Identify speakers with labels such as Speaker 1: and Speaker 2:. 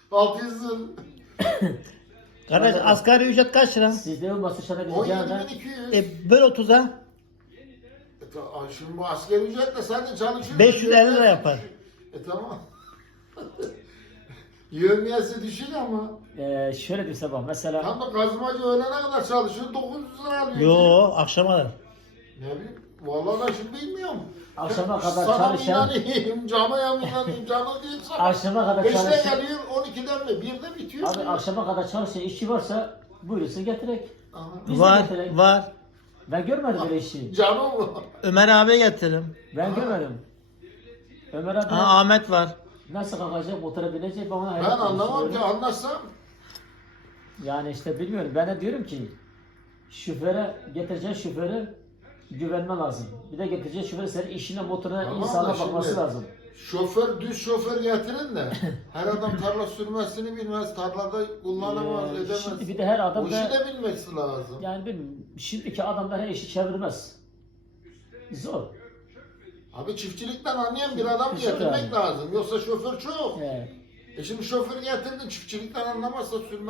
Speaker 1: 600 lira.
Speaker 2: Kardeş asgari ücret kaç lira?
Speaker 3: Sizde olmasa şöyle bir cihandan
Speaker 1: 17.200.
Speaker 2: Böl 30'a.
Speaker 1: Şimdi bu asgari ücretle sen de çalışıyorsun.
Speaker 2: 550 lira yapar.
Speaker 1: Tamam. Yövmiyesi düşük ama.
Speaker 3: şöyle bir sabah mesela
Speaker 1: Tam da kazmacı öğlene kadar çalışıyor, 900 lira alıyor.
Speaker 2: Yo akşama da.
Speaker 1: Ne bileyim, vallahi ben şimdi bilmiyorum.
Speaker 3: Akşama kadar
Speaker 1: sana
Speaker 3: çalışan-
Speaker 1: Sana inanayım, cana mı inanayım, cana değil sana.
Speaker 3: akşama kadar
Speaker 1: 5'te
Speaker 3: çalışan,
Speaker 1: geliyor, 12'den mi? 1'de bitiyor.
Speaker 3: abi akşama kadar çalışan işçi varsa buyursun getirek.
Speaker 1: Aha.
Speaker 3: Biz de
Speaker 2: Var
Speaker 3: getirek.
Speaker 2: var.
Speaker 3: Ben görmedim böyle işi.
Speaker 1: Canı mı?
Speaker 2: Ömer abiye getirelim.
Speaker 3: Ben görmedim. Ömer abi
Speaker 2: Aha, Ahmet var.
Speaker 3: nasıl kalkacak, motora binecek, ben ona
Speaker 1: Ben
Speaker 3: hayret
Speaker 1: anlamam ki,
Speaker 3: ediyorum.
Speaker 1: anlatsam.
Speaker 3: Yani işte bilmiyorum. Ben de diyorum ki şoföre getireceğin şoföre güvenme lazım. Bir de getireceğin şoföre senin işine, motoruna,
Speaker 1: Tamam da
Speaker 3: insana
Speaker 1: şimdi-
Speaker 3: bakması lazım.
Speaker 1: Şoför, düz şoför getirin de her adam tarla sürmesini bilmez, tarlada kullanamaz, edemez.
Speaker 3: Şimdi bir de her adam
Speaker 1: Bu işi
Speaker 3: da
Speaker 1: de bilmesi lazım.
Speaker 3: yani bilmiyorum, şimdiki adamlar her işi çevirmez. Zor.
Speaker 1: Abi çiftçilikten anlayan bir adam
Speaker 3: Güzel
Speaker 1: getirmek
Speaker 3: yani.
Speaker 1: lazım. Yoksa şoför çok.
Speaker 3: Ee,
Speaker 1: Şimdi şoför getirdin, çiftçilikten anlamazsa sürmez.